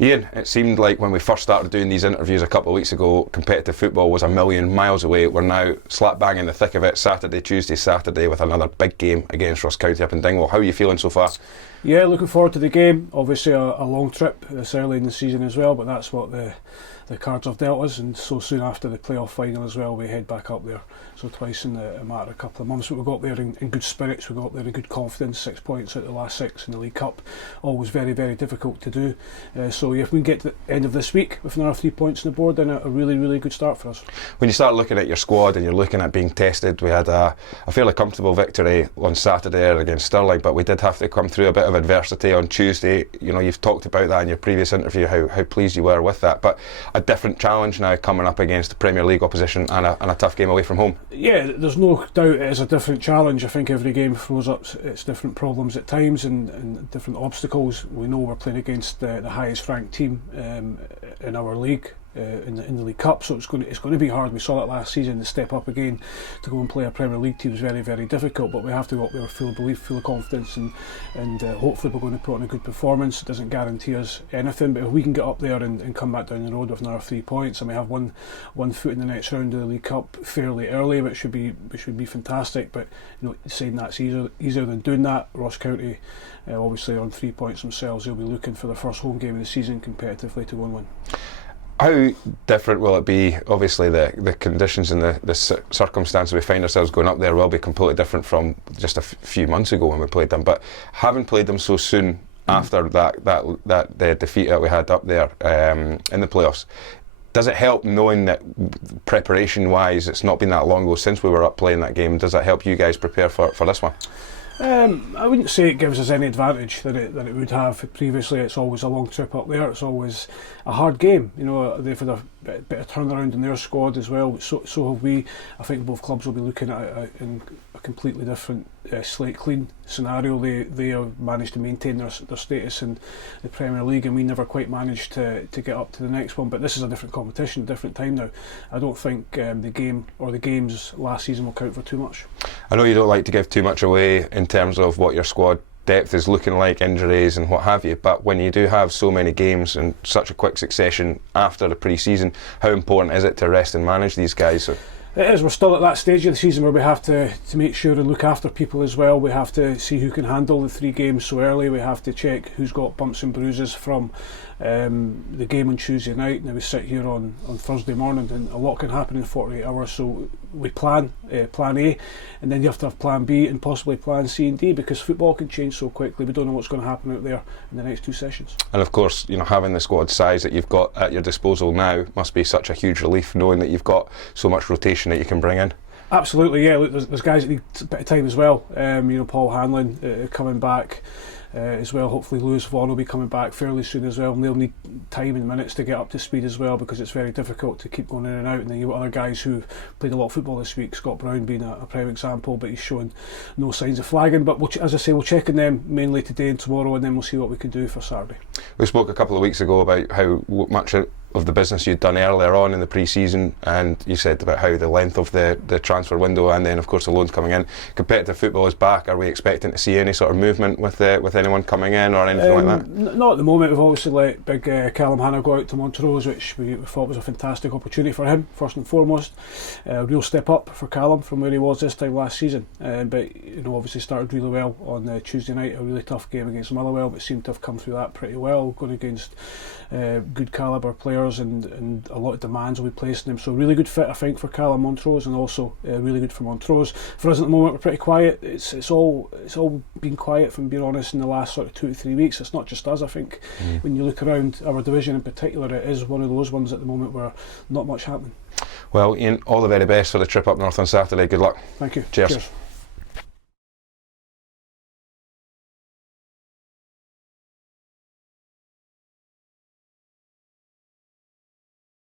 Ian, it seemed like when we first started doing these interviews a couple of weeks ago, competitive football was a million miles away. We're now slap bang in the thick of it, Saturday, Tuesday, Saturday, with another big game against Ross County up in Dingwall. How are you feeling so far? Yeah, looking forward to the game. Obviously a long trip this early in the season as well, but that's what the cards have dealt us, and so soon after the playoff final as well, we head back up there. So twice in a matter of a couple of months, but we got there in good spirits, we got there in good confidence. 6 points out of the last 6 in the League Cup, always very, very difficult to do. So if we can get to the end of this week with another 3 points on the board, then a really, really good start for us. When you start looking at your squad and you're looking at being tested, we had a fairly comfortable victory on Saturday against Stirling, but we did have to come through a bit of adversity on Tuesday. You know, you've talked about that in your previous interview, how pleased you were with that, but a different challenge now coming up against the Premier League opposition and a tough game away from home. Yeah, there's no doubt it is a different challenge. I think every game throws up its different problems at times and different obstacles. We know we're playing against the highest ranked team in our league. In the League Cup, so it's going to be hard. We saw that last season. To step up again to go and play a Premier League team is very, very difficult, but we have to go up there full of belief, full of confidence, and hopefully we're going to put on a good performance. It doesn't guarantee us anything, but if we can get up there and come back down the road with another 3 points, and we have one foot in the next round of the League Cup fairly early, which should be fantastic. But you know, saying that's easier than doing that. Ross County obviously on 3 points themselves, they'll be looking for their first home game of the season competitively to go and win. How different will it be? Obviously the conditions and the circumstances we find ourselves going up there will be completely different from just a few months ago when we played them, but having played them so soon after that defeat that we had up there in the playoffs, does it help knowing that preparation wise it's not been that long ago since we were up playing that game? Does that help you guys prepare for this one? I wouldn't say it gives us any advantage that it would have previously. It's always a long trip up there. It's always a hard game. You know, they've had a bit of turnaround in their squad as well. So have we. I think both clubs will be looking at in a completely different slate clean scenario. They have managed to maintain their status in the Premier League, and we never quite managed to get up to the next one. But this is a different competition, a different time now. I don't think the game or the games last season will count for too much. I know you don't like to give too much away in terms of what your squad depth is looking like, injuries and what have you, but when you do have so many games in such a quick succession after the pre-season, how important is it to rest and manage these guys? It is. We're still at that stage of the season where we have to make sure and look after people as well. We have to see who can handle the 3 games so early. We have to check who's got bumps and bruises from the game on Tuesday night. Now we sit here on Thursday morning, and a lot can happen in 48 hours. So we plan A, and then you have to have plan B and possibly plan C and D, because football can change so quickly. We don't know what's going to happen out there in the next 2 sessions. And of course, you know, having the squad size that you've got at your disposal now must be such a huge relief, knowing that you've got so much rotation that you can bring in. Absolutely, yeah. Look, there's guys that need a bit of time as well. You know, Paul Hanlon coming back as well. Hopefully Lewis Vaughan will be coming back fairly soon as well, and they'll need time and minutes to get up to speed as well, because it's very difficult to keep going in and out. And then you've got other guys who played a lot of football this week, Scott Brown being a prime example, but he's showing no signs of flagging. But as I say, we'll check on them mainly today and tomorrow, and then we'll see what we can do for Saturday. We spoke a couple of weeks ago about how much of the business you'd done earlier on in the pre-season, and you said about how the length of the transfer window, and then of course the loans coming in. Competitive football is back. Are we expecting to see any sort of movement with anyone coming in or anything like that? Not at the moment. We've obviously let big Callum Hanna go out to Montrose, which we thought was a fantastic opportunity for him, first and foremost. A real step up for Callum from where he was this time last season. But you know, obviously started really well on Tuesday night. A really tough game against Motherwell, but seemed to have come through that pretty well, going against good calibre players, and a lot of demands will be placed on him. So really good fit, I think, for Callum Montrose, and also really good for Montrose. For us at the moment, we're pretty quiet. It's all been quiet, from being honest, in the last sort of 2 to 3 weeks. It's not just us, I think. When you look around our division in particular, it is one of those ones at the moment where not much happening. Well, Ian, all the very best for the trip up north on Saturday. Good luck. Thank you. Cheers. Cheers.